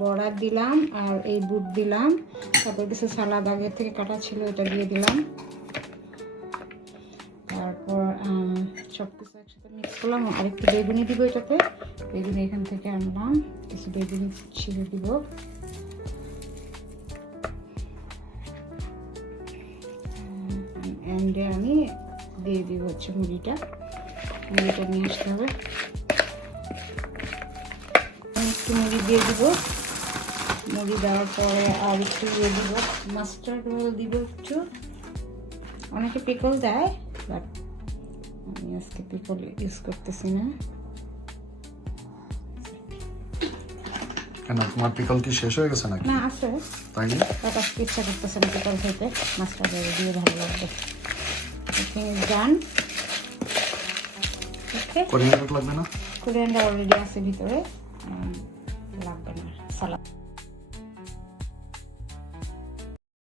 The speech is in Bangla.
বড়া দিলাম আর এই বুট দিলাম, তারপর কিছু সালাদ আগের থেকে কাটা ছিল এটা দিয়ে দিলাম, তারপর সব কিছু একসাথে মিক্স করলাম। আর একটু বেগুনি দিব এটাতে, বেগুনি এখান থেকে আনলাম, কিছু বেগুনি ছিঁড়ে দিব। এন্ডে আমি দিয়ে দিব হচ্ছে মুড়িটা নিয়ে আসতে হবে। একটু মুড়ি দিয়ে দিব, মুড়ি দেওয়ার পরে আর একটু দিয়ে দিব মাস্টার্ড অয়েল দিব একটু। অনেকে পিকল দেয়, বাট আমি আজকে পিকল ইউজ করতেছি না। কেন, তোমার পিকল কি শেষ হয়ে গেছে নাকি? না, আছে, তাই বাট আজকে ইচ্ছা করতেছে না পিকল খেতে, মাস্টার্ড অয়েল দিয়ে ভালো লাগবে। ডান। ওকে, কোরিয়ান্ডার লাগবে না? কোরিয়ান্ডার অলরেডি আছে ভিতরে, লাগবে না। সালাদ